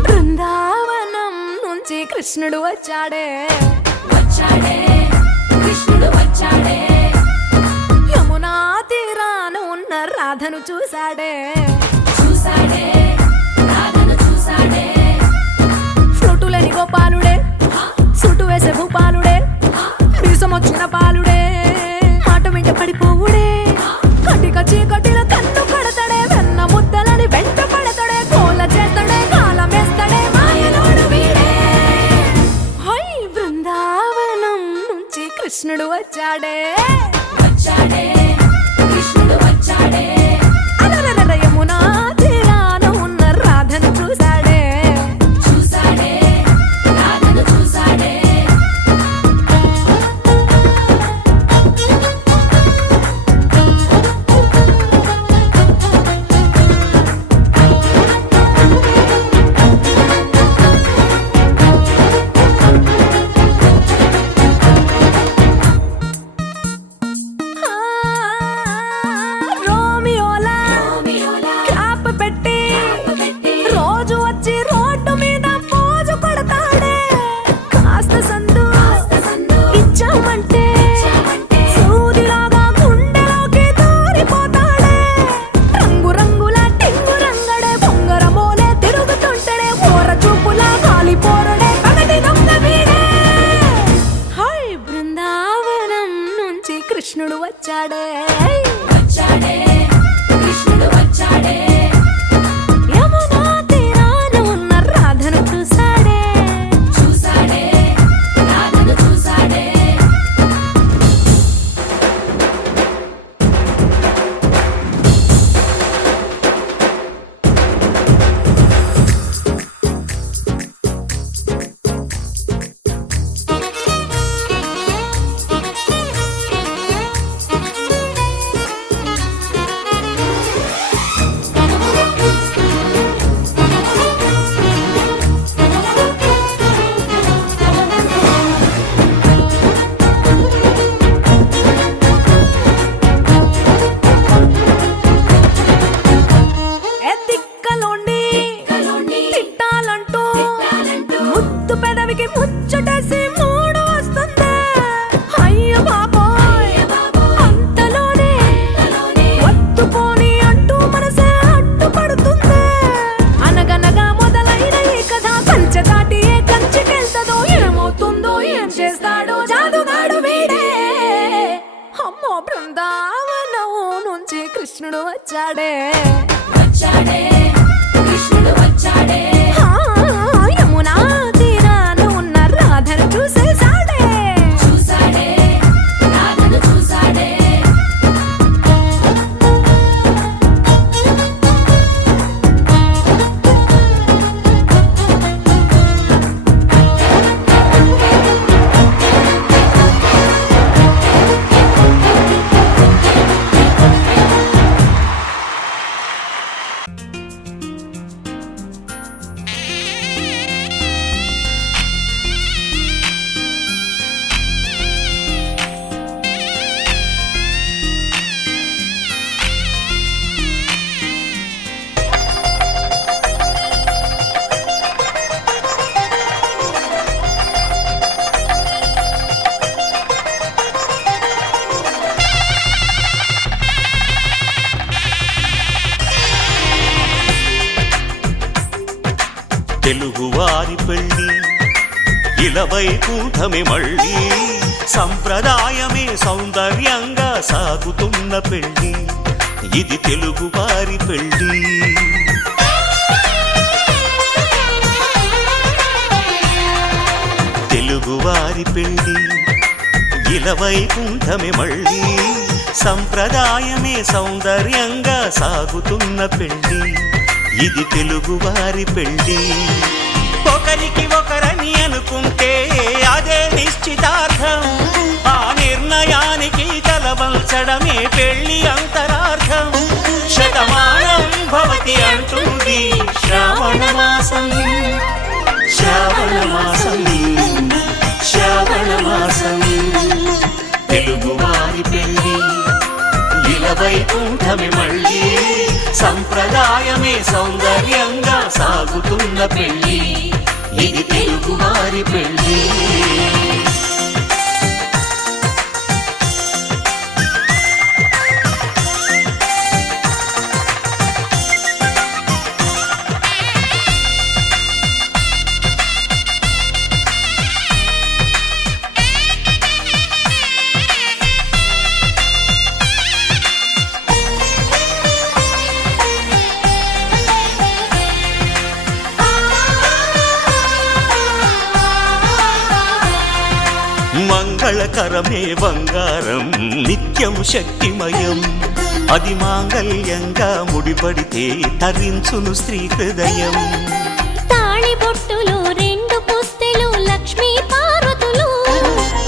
బృందావనం నుంచి కృష్ణుడు వచ్చాడే కృష్ణుడు వచ్చాడే యమునా తీరాన ఉన్న రాధను చూశాడే రాధను చూశాడే ఫ్రూటులేని గోపాలుడే సుటు వేసే భూపాలుడే వీసమొచ్చిన పాలుడే మాట వెంట పడిపోవుడే కటిక చీకటిలో కన్ను కడతాడే వెన్న ముద్దలని వెంట పడతాడే కోల చేస్తాడే కాలం వేస్తాడే మాయలోడు వీడే హై బృందావనం నుంచి కృష్ణుడు వచ్చాడే కృష్ణుడు వచ్చాడే అలరర యమునా తీరాన ఉన్న రాధను చూశాడే రాధను చూశాడే ఆ, రోమియోలా క్యాప్ పెట్టి రోజు వచ్చి రోడ్డు మీద పోజు కొడతాడే కాస్త సందు ఇచ్చామంటే సూదిలాగా గుండెలోకి దూరిపోతాడే రంగు రంగుల టింగు రంగడే బొంగరమోలే తిరుగుతుంటాడే ఓర చూపులా కాలిపోరడే పగటి దొంగ వీడే హై బృందావనం నుంచి కృష్ణుడు వచ్చాడే కృష్ణుడు వచ్చాడే యమునా తీరాన ఉన్న రాధను చూశాడే రాధను చూశాడే ఎత్తిక్కలోండి తిట్టాలంటూ ముద్దు పెదవికి ముచ్చటేసి మూడు వస్తుంది అయ్య బాబోయ్ అంతలోనే వత్తుపోని అంటూ మనసే అడ్డుపడుతుంది అనగనగా మొదలైన ఈ కథ కంచె దాటి ఏ కంచెకెళ్తదో ఏమవుతుందో ఏం చేస్తాడో జాదుగాడు వీడే అమ్మో బృందావనం నుంచి కృష్ణుడు వచ్చాడే కృష్ణుడు వచ్చాడే ఆ, యమునా తీరాన ఉన్న రాధను చూసేశాడే రాధను చూశాడే తెలుగువారి పెళ్ళి ఇలవైకుంఠమే మళ్ళీ సంప్రదాయమే సౌందర్యంగా సాగుతున్న పెళ్ళి ఇది తెలుగువారి పెళ్ళి తెలుగువారి పెళ్ళి ఇలవైకుంఠమే మళ్ళీ సంప్రదాయమే సౌందర్యంగా సాగుతున్న పెళ్ళి ఇది తెలుగువారి పెళ్ళి ఒకరికి ఒకరని అనుకుంటే అదే నిశ్చితార్థం ఆ నిర్ణయానికి తలవంచడమే పెళ్ళి అంతరార్థం వైకుంఠమి మళ్ళీ సంప్రదాయమే సౌందర్యంగా సాగుతున్న పెళ్ళి ఇది తెలుగువారి పెళ్ళి. మంగళకరమే బంగారం నిత్యం శక్తిమయం అది మాంగళ్యంగా ముడిపడితే తరించును స్త్రీ హృదయం. తాళి బొట్టులో 2 పుస్తెలు లక్ష్మీ పార్వతులు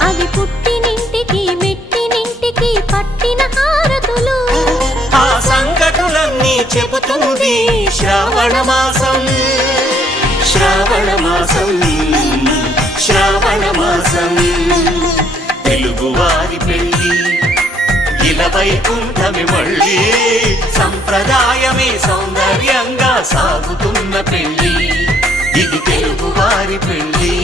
అవి పుట్టినింటికి మెట్టినింటికి పట్టిన హారతులు. ఆ సంకటులన్నీ చెబుతుంది శ్రావణ మాసం శ్రావణ మాసం శ్రావణ మాసం తెలుగువారి పెళ్ళి ఇలా వైకుంఠమి మళ్ళీ సంప్రదాయమే సౌందర్యంగా సాగుతున్న పెళ్ళి ఇది తెలుగువారి పెళ్ళి.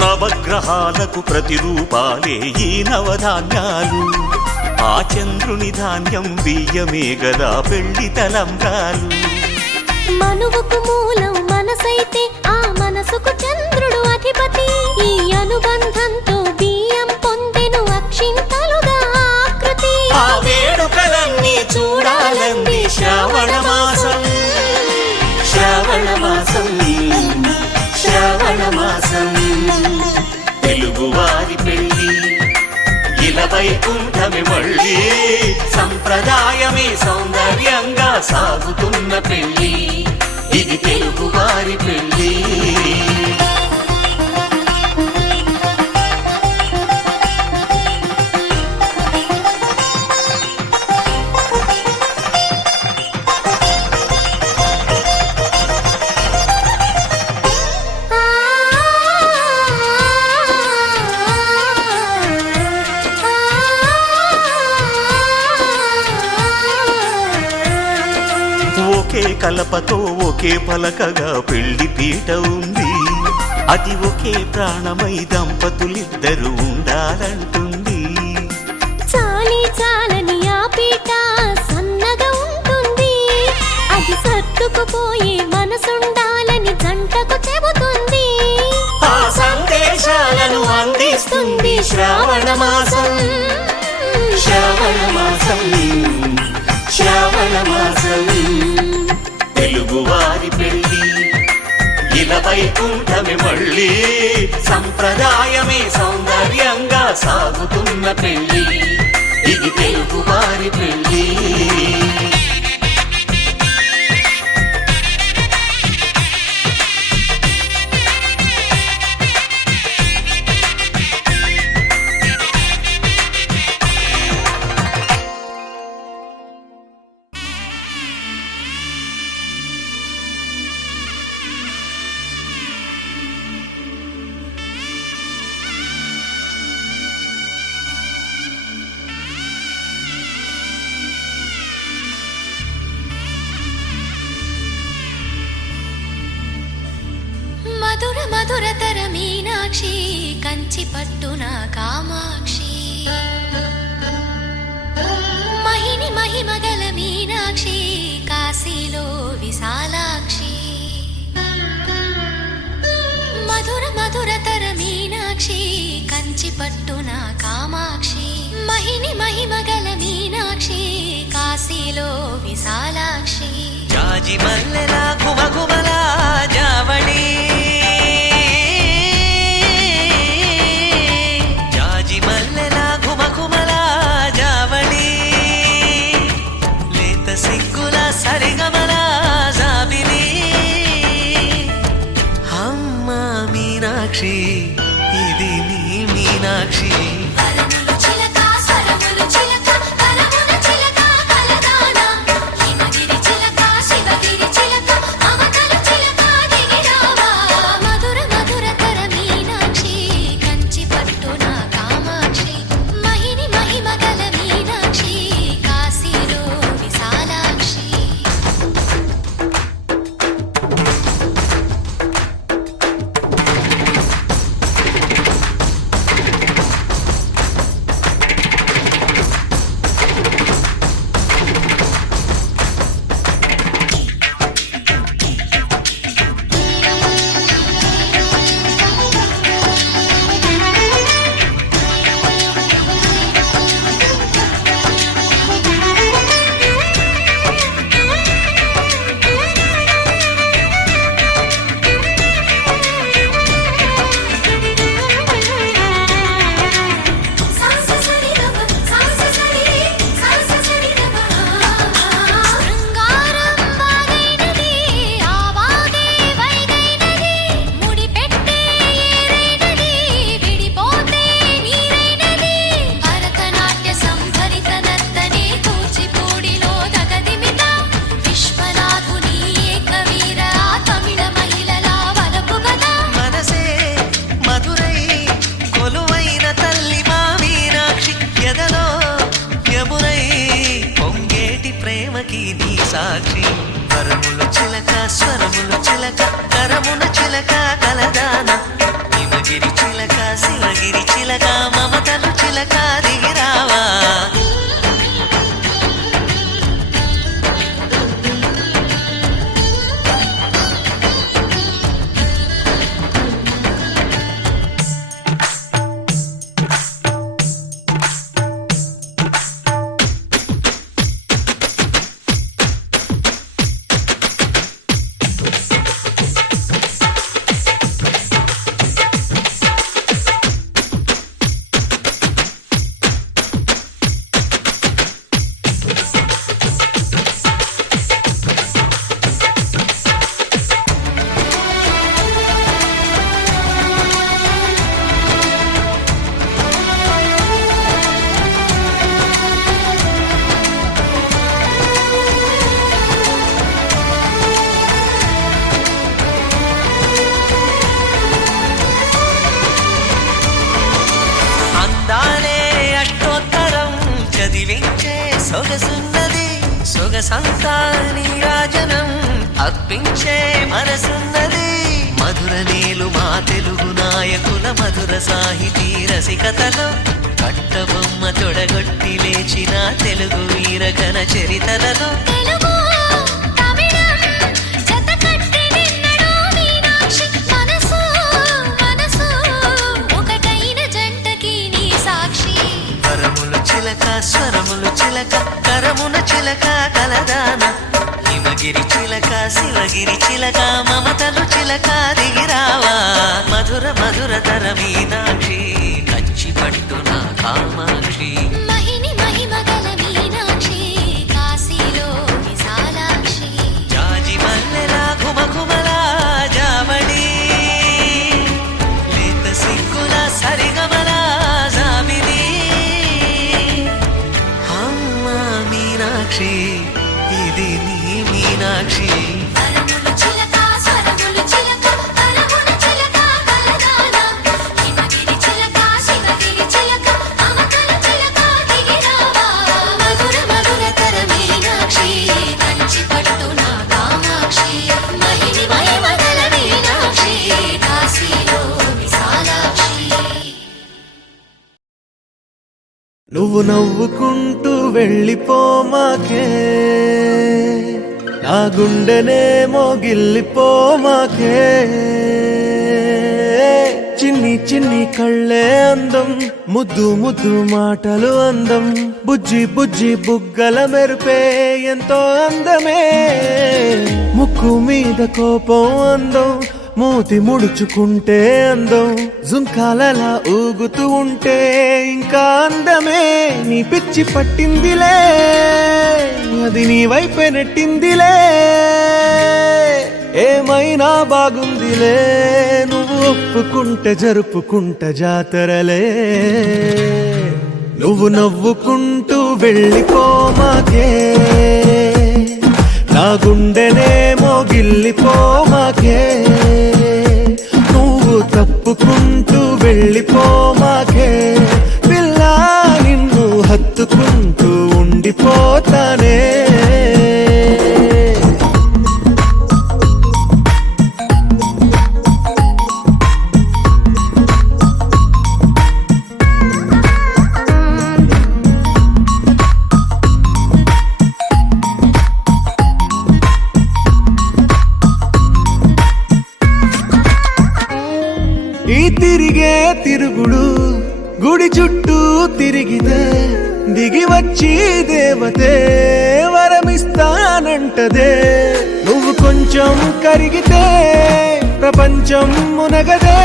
నవగ్రహాలకు ప్రతిరూపాలే ఈ నవధాన్యాలు ఆ చంద్రుని ధాన్యం బియ్యమే గదా పెళ్లి తలంబ్రాలు. మనువుకు మూలం మనసైతే ఆ మనసుకు చంద్రుడు అధిపతి ఈ అనుబంధంతో బియ్యం పొందెను అక్షింతలుగా ఆకృతి. ఆ వేడుకలన్నీ చూడాలంది శ్రావణ మాసం శ్రావణ మాసం శ్రావణ మాసం తెలుగువారి పెళ్ళి ఇలా వైకుంఠమి మళ్ళీ సంప్రదాయమే సౌందర్యంగా సాగుతున్న పెళ్ళి ఇది తెలుగువారి పెళ్ళి. ఒకే కలపతో ఒకే పలకగా పెళ్లి పీట ఉంది అది ఒకే ప్రాణమై దంపతులిద్దరూ ఉండాలంటుంది. చాలి చాలని ఆ పీట సన్నగా ఉంటుంది అది సర్దుకుపోయే మనసుండాలని జంటకు చెబుతుంది. ఆ సందేశాలను అందిస్తుంది శ్రావణ మాసం శ్రావణ మాసం శ్రావణ మాసం తెలుగువారి పెళ్ళి ఇలా వైకుంఠమి మళ్ళీ సంప్రదాయమే సౌందర్యంగా సాగుతున్న పెళ్ళి ఇది తెలుగువారి పెళ్ళి. మధుర మధురతర మీనాక్షి కంచి పట్టున కామాక్షి మహిని మహిమగల మీనాక్షి కాశీలో విశాలాక్షి మధుర మధురతర మీనాక్షి కంచి పట్టున కామాక్షి మహిని మహిమగల మీనాక్షి కాశీలో విశాలాక్షి. జాజి మల్లెలా గుమగుమలా జావళి జాజి మల్లెలా గుమగుమలా జావళి లేత సిగ్గుల సరిగమల జాబిలి అమ్మ మీనాక్షి ఇది నీ మీనాక్షి. చిలక స్వరములు చిలక కలమున చిలక కలదాన హిమగిరి చిలక శివగిరి చిలక మమతలు చిలక దిగిరావా సొగసున్నది సొగసంతా నీరాజనం అర్పించే మనసున్నది మధుర నీలు మా తెలుగు నాయకుల మధుర సాహితీ రసికతలో కట్టబొమ్మ తొడగొట్టి లేచిన తెలుగు వీరగణ చరితలలో స్వరములు చిలక కరమున చిలక కలదాన హిమగిరి చిలక శివగిరి చిలక మమతలు చిలక దిగిరావా మధుర మధుర తర మీనాక్షి కంచి పట్టున కామాక్షి మహిని మహిమగల మీనాక్షి కాశీలో విశాలాక్షి జాజి మల్లెలా ఘుమఘుమలా జావళి లేత సిగ్గుల సరిగమలా జాబిలి మీనాక్షి ఇది నీ మీనాక్షి కరములు చిలక స్వరములు చిలక కరమున చిలక కలదాన హిమగిరి చిలక శివగిరి చిలక మమతలు చిలక దిగిరావా మధుర మధుర తర మీనాక్షి కంచి పట్టున కామాక్షి మహిని మహిమగల మీనాక్షి కాశీలో విశాలాక్షి నువ్వు నవ్వుకుంటూ వెళ్ళిపోమాకే నా గుండెనేమో గిల్లిపోమాకే చిన్ని చిన్ని కళ్ళే అందం ముద్దు ముద్దు మాటలు అందం బుజ్జి బుజ్జి బుగ్గల మెరుపే ఎంతో అందమే ముక్కు మీద కోపం అందం మూతి ముడుచుకుంటే అందం జుంకాలలా ఊగుతూ ఉంటే ఇంకా అందమే నీ పిచ్చి పట్టిందిలే అది నీ వైపే నెట్టిందిలే ఏమైనా బాగుందిలే నువ్వు ఒప్పుకుంటే జరుపుకుంటే జాతరలే నువ్వు నవ్వుకుంటూ వెళ్ళిపోమాకే నా గుండెనేమో గిల్లిపోమాకే నువ్వు తప్పుకుంటూ వెళ్ళిపోమాకే పిల్ల నిన్ను హత్తుకుంటూ ఉండిపోతానే ఈ తిరిగే తిరుగుడు గుడి చుట్టూ తిరిగితే దిగి వచ్చి దేవతే వరమిస్తానంటదే నువ్వు కొంచెం కరిగితే ప్రపంచం మునగదే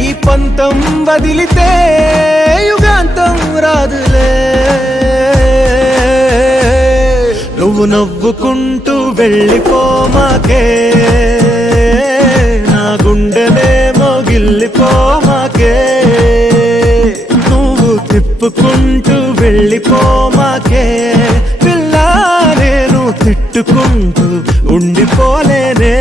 ఈ పంతం వదిలితే యుగాంతం రాదులే నువ్వు నవ్వుకుంటూ వెళ్ళిపోమాకే నా గుండెనేమో గిల్లిపోమాకే నువ్వు తిప్పుకుంటూ వెళ్ళిపోమాకే పిల్ల నేను తిట్టుకుంటూ ఉండిపోలేనే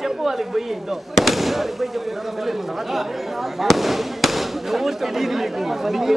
చెప్పు వాళ్ళకి పోయి పోయి చెప్పు ఎవరు తెలియదు నీకు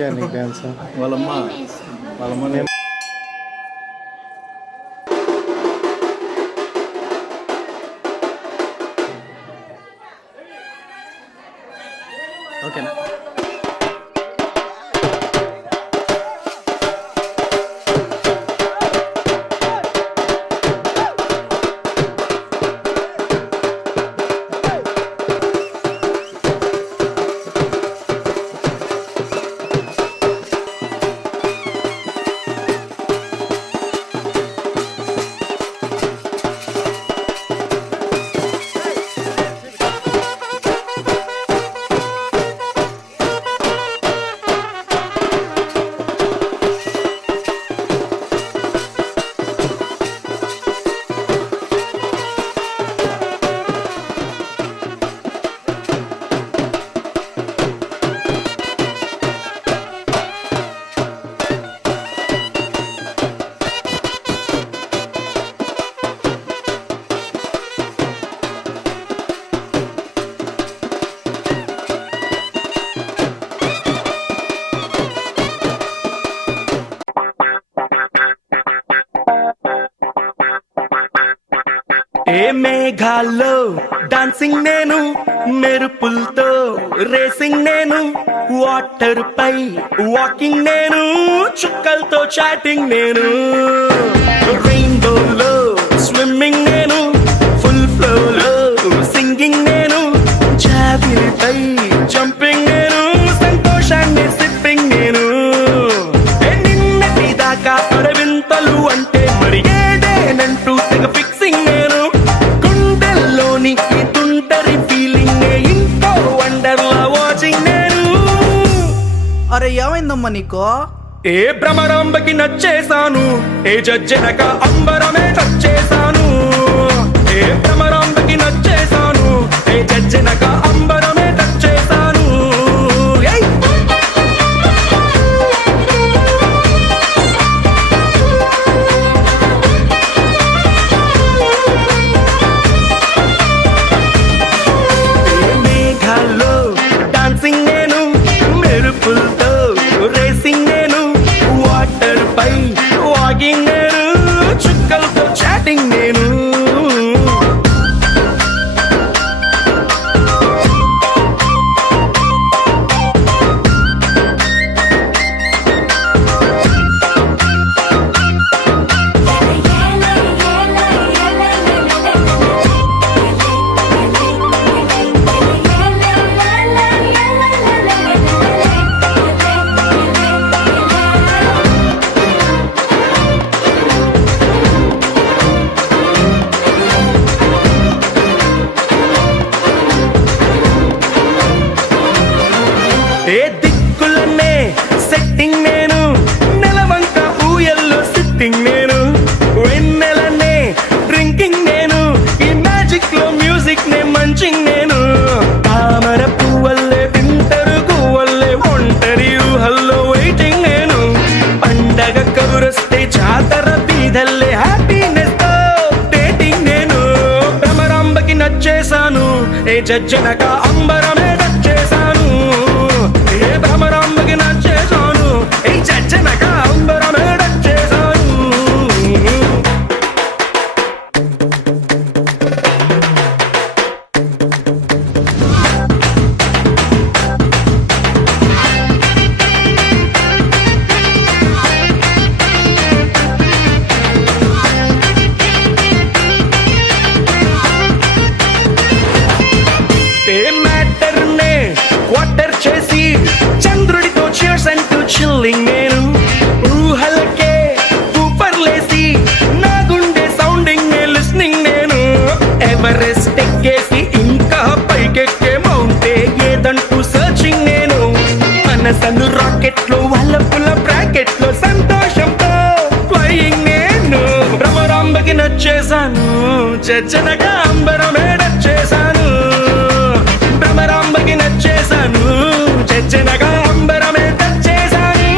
నేర్పించాను నీకు డ్యాన్స్ వాళ్ళమ్మ ఓకేనా ఏ మేఘాల్లో డాన్సింగ్ నేను, మెరుపులతో రేసింగ్ నేను, వాటర్ పై వాకింగ్ నేను, చుక్కలతో చాటింగ్ నేను, రెయిన్బోలో స్విమ్మింగ్ నేను, ఫుల్ ఫ్లోలో సింగింగ్ నేను, జాబిలిపై జంపింగ్ నేను, సంతోషాన్ని సిప్పింగ్ నేను, నిన్నటి దాకా అడవింతలు అంటే మరి ఏదేనంటూ తెగ ఫిక్సింగ్ నేను, గుండెల్లోని ఈ తుంటరి ఫీలింగ్ ఇంకో వండర్లా వాచింగ్ నేను. అరే ఏమైందమ్మా నీకో? ఏ భ్రమరాంబకి నచ్చేశాను, ఏ జజ్జనక అంబరమే నచ్చేశాను, ఏ భ్రమరాంబకి నచ్చేశాను, ఏ జజ్జనక అంబరమే నచ్చేశాను. ఏయ్! మేఘాల్లో డాన్సింగ్ నేను, మెరుపులతో రేసింగ్ నేను, వాటర్ పై వాకింగ్ నేను, చుక్కలతో చాటింగ్ నేను. ఏ దిక్కులనే సెట్టింగ్ నేను, నెలవంక ఊయల్లో సిట్టింగ్ నేను, వెన్నెలనే డ్రింకింగ్ నేను, ఈ మ్యాజిక్ లో మ్యూజిక్ నే మంచింగ్ నేను, తామర పువ్వల్లే వింటరు గువ్వల్లే ఒంటరి ఊహల్లో వెయిటింగ్ నేను, పండగ కబురొస్తే జాతర బీదల్లే హ్యాపీనెస్ తో డేటింగ్ నేను, భ్రమరాంబకి నచ్చేశాను, ఏ జజ్జనక అంబరమే నచ్చేశాను, ఏ భ్రమరాంబకి నచ్చేశాను, ఏ జజ్జనక అంబరమే నచ్చేశాను. ఏ మ్యాటర్ నే క్వార్టర్ చేసి చంద్రుడితో cheers అంటూ చిల్లింగ్ నేను, ఊహలకే ఊపర్లేసి నా గుండె సౌండింగ్ నే లిస్నింగ్ నేను, ఎవరెస్ట్ ఎక్కేసి ఇంకా పైకెక్కే మౌంటే ఏదంటూ సర్చింగ్ నేను, మనసను రాకెట్ లో వల్లపుల బ్రాకెట్ లో సంతోషంతో ఫ్లయింగ్ నేను, భ్రమరాంబకి నచ్చేశాను, జజ్జనక అంబరమే నచ్చేశాను, భ్రమరాంబకి నచ్చేశాను, జజ్జనక అంబరమే నచ్చేశాను.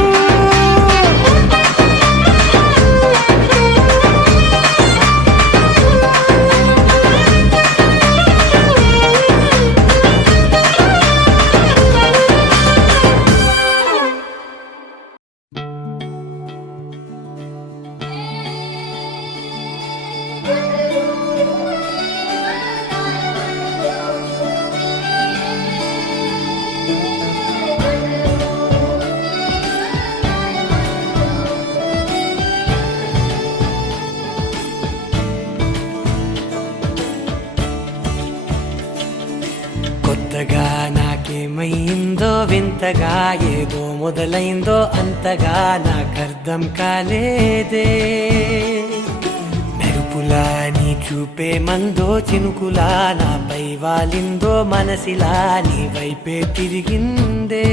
వింతగా ఏదో మొదలైందో అంతగా నాకర్థం కాలేదే మెరుపులా నీ చూపే మందో చినుకులా నాపై వాలిందో మనసిలా నీ వైపే తిరిగిందే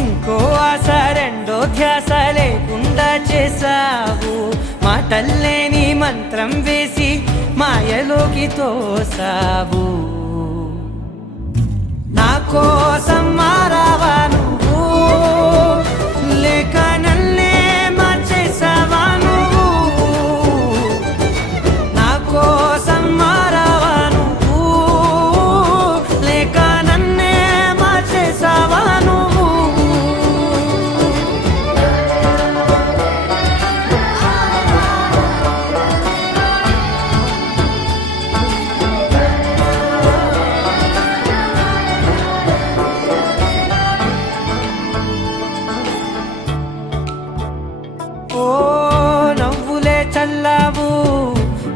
ఇంకో ఆశ రెండో ధ్యాస లేకుండా చేసావు మాటల్లే నీ మంత్రం వేసి మాయలోకి తోసావు నా కోసం మారావా నువ్వు లేక నన్నే మార్చేసావా నువ్వు నా కోసం మారావా నువ్వు లేక నన్నే మార్చేసావా నువ్వు ఓ నవ్వులే చల్లావు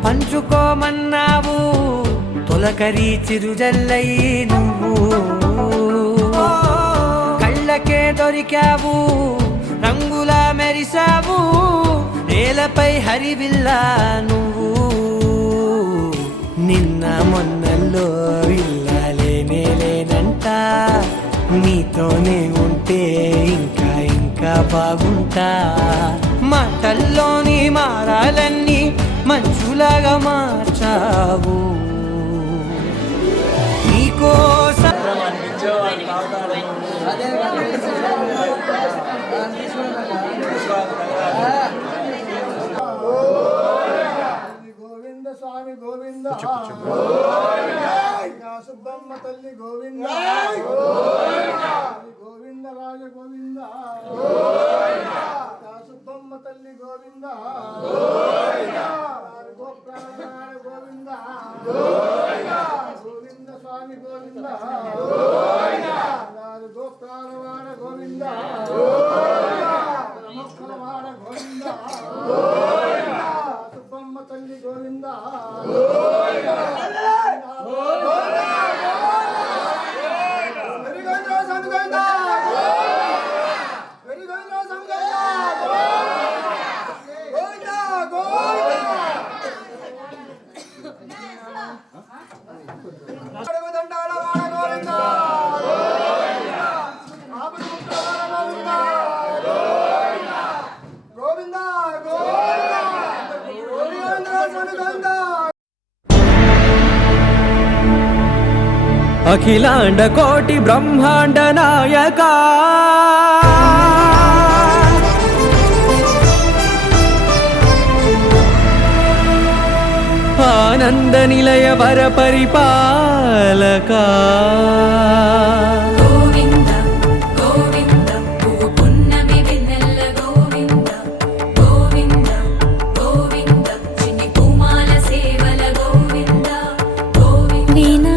పంచుకోమన్నావు తొలకరి చిరుజల్లై నువ్వు కళ్ళకే దొరికావు రంగులా మెరిసావు నేలపై హరివిల్లా నువ్వు నిన్న మొన్నల్లో ఇల్లాలేనే లేనంట నీతోనే ఉంటే ఇంకా ఇంకా బాగుంటా మాటల్లోని మారాలన్నీ మంచులాగా మార్చావు నీకోసం గోవింద స్వామి గోవింద సుబ్బమ్మ తల్లి గోవింద గోవింద రాజ గోవింద సుబ్బమ్మ తల్లి గోవింద గోప్రాణ గోవింద గోవింద స్వామి గోవింద గోప్రాణవాడ గోవింద ముక్కలవాడ గోవింద సుబ్బమ్మ తల్లి గోవింద అఖిలాండ కోటి బ్రహ్మాండ నాయక ఆనంద నిలయ వర పరిపాలక గోవింద గోవింద పువ్వు పున్నమి వెన్నెల గోవింద గోవింద గోవింద చిన్ని కుమాల సేవల గోవింద గోవింద వీణా